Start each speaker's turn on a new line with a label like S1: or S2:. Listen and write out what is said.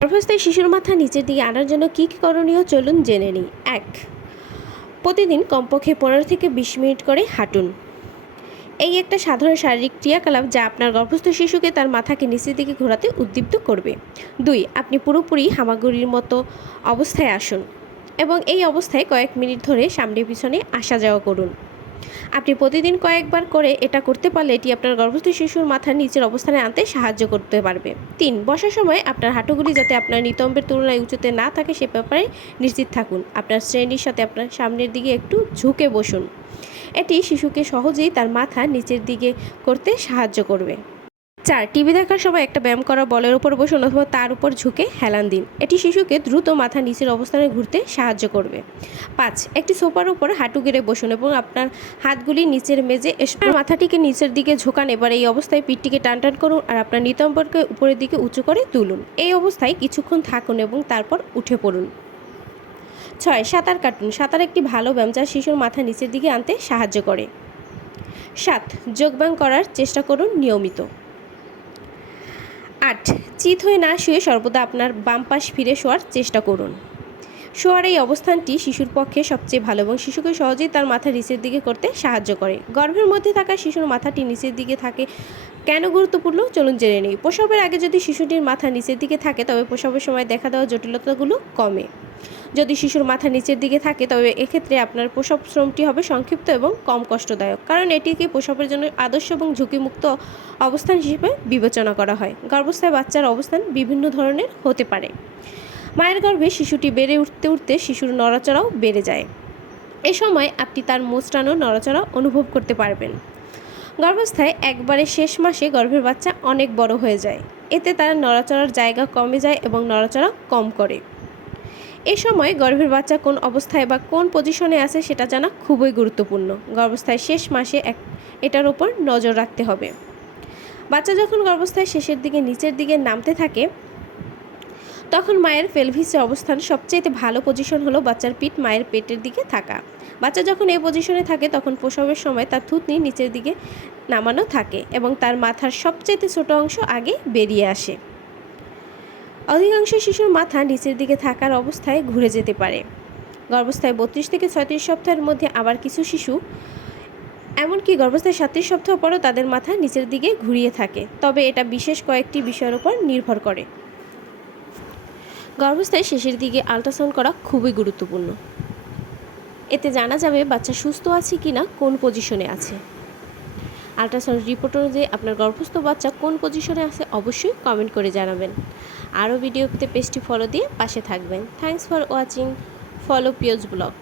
S1: গর্ভস্থায় শিশুর মাথা নিচের দিকে আনার জন্য কী কী করণীয় চলুন জেনে নিই। এক, প্রতিদিন কমপক্ষে পনেরো থেকে বিশ মিনিট করে হাঁটুন। এই একটা সাধারণ শারীরিক ক্রিয়াকলাপ যা আপনার গর্ভস্থ শিশুকে তার মাথাকে নিচের দিকে ঘোরাতে উদ্দীপ্ত করবে। দুই, আপনি পুরোপুরি হামাগুড়ির মতো অবস্থায় আসুন এবং এই অবস্থায় কয়েক মিনিট ধরে সামনে পিছনে আসা যাওয়া করুন। আপনি প্রতিদিন কয়েকবার করে এটা করতে পারলে এটি আপনার গর্ভস্থ শিশুর মাথার নিচের অবস্থানে আনতে সাহায্য করতে পারবে। তিন, বসার সময় আপনার হাঁটুগুলি যাতে আপনার নিতম্বের তুলনায় উঁচুতে না থাকে সে ব্যাপারে নিশ্চিত থাকুন। আপনার শ্রেণির সাথে আপনার সামনের দিকে একটু ঝুঁকে বসুন। এটি শিশুকে সহজেই তার মাথা নিচের দিকে করতে সাহায্য করবে। চার, টিভি দেখার সময় একটা ব্যায়াম করা বলের উপর বসুন অথবা তার উপর ঝুঁকে হেলান দিন। এটি শিশুকে দ্রুত মাথা নিচের অবস্থানে ঘুরতে সাহায্য করবে। পাঁচ, একটি সোফার উপর হাঁটু গেড়ে বসুন এবং আপনার হাতগুলি নিচের মেজে মাথাটিকে নিচের দিকে ঝোকান, এবার এই অবস্থায় পিঠটিকে টান টান করুন আর আপনার নিতম্বরকে উপরের দিকে উঁচু করে তুলুন। এই অবস্থায় কিছুক্ষণ থাকুন এবং তারপর উঠে পড়ুন। ছয়, সাঁতার কাটুন। সাঁতার একটি ভালো ব্যায়াম যা শিশুর মাথা নিচের দিকে আনতে সাহায্য করে। সাত, যোগব্যায়াম করার চেষ্টা করুন নিয়মিত। আট। চিত হয়ে না শুয়ে সর্বদা আপনার বাম পাশ ফিরে শোয়ার চেষ্টা করুন। শোয়ার এই অবস্থানটি শিশুর পক্ষে সবচেয়ে ভালো এবং শিশুকে সহজেই তার মাথা নিচের দিকে করতে সাহায্য করে। গর্ভের মধ্যে থাকা শিশুর মাথাটি নিচের দিকে থাকে কেন গুরুত্বপূর্ণ? চলুন জেনে নেই। প্রসবের আগে যদি শিশুটির মাথা নিচের দিকে থাকে, তবে প্রসবের সময় দেখা দেওয়া জটিলতাগুলো কমে। যদি শিশুর মাথা নিচের দিকে থাকে, তবে এক্ষেত্রে আপনার প্রসব শ্রমটি হবে সংক্ষিপ্ত এবং কম কষ্টদায়ক। কারণ এটিকে প্রসবের জন্য আদর্শ এবং ঝুঁকিমুক্ত অবস্থান হিসেবে বিবেচনা করা হয়। গর্ভস্থায় বাচ্চার অবস্থান বিভিন্ন ধরনের হতে পারে। মায়ের গর্ভে শিশুটি বেড়ে উঠতে উঠতে শিশুর নড়াচড়াও বেড়ে যায়। এ সময় আপনি তার মোচড়ানো, নড়াচড়া অনুভব করতে পারবেন। গর্ভাবস্থায় একবারে শেষ মাসে গর্ভের বাচ্চা অনেক বড় হয়ে যায়। এতে তার নড়াচড়ার জায়গা কমে যায় এবং নড়াচড়া কম করে। এ সময় গর্ভের বাচ্চা কোন অবস্থায় বা কোন পজিশনে আছে সেটা জানা খুবই গুরুত্বপূর্ণ। গর্ভস্থায় শেষ মাসে এক, এটার ওপর নজর রাখতে হবে। বাচ্চা যখন গর্ভস্থায় শেষের দিকে, নিচের দিকে নামতে থাকে, তখন মায়ের পেলভিসের অবস্থান সবচেয়ে ভালো পজিশন হলো বাচ্চার পিঠ মায়ের পেটের দিকে থাকা। বাচ্চা যখন এই পজিশনে থাকে, তখন প্রসবের সময় তার থুতনি নিচের দিকে নামানো থাকে এবং তার মাথার সবচেয়ে ছোট অংশ আগে বেরিয়ে আসে। অধিকাংশ শিশুর মাথা নিচের দিকে থাকার অবস্থায় ঘুরে যেতে পারে। গর্ভস্থায় বত্রিশ থেকে ছয়ত্রিশ সপ্তাহের মধ্যে আবার কিছু শিশু, এমনকি গর্ভস্থায় সাতত্রিশ সপ্তাহ পরও তাদের মাথা নিচের দিকে ঘুরিয়ে থাকে, তবে এটা বিশেষ কয়েকটি বিষয়ের উপর নির্ভর করে। গর্ভস্থায় শেষের দিকে আল্ট্রাসাউন্ড করা খুবই গুরুত্বপূর্ণ। এতে জানা যাবে বাচ্চা সুস্থ আছে কি না কোন পজিশনে আছে। আল্ট্রাসাউন্ড রিপোর্ট অনুযায়ী আপনার গর্ভস্থ বাচ্চা কোন পজিশনে আছে অবশ্যই কমেন্ট করে জানাবেন। আরও ভিডিও পেতে পেজটি ফলো দিয়ে পাশে থাকবেন। থ্যাংকস ফর ওয়াচিং ফলো পিওজ ব্লগ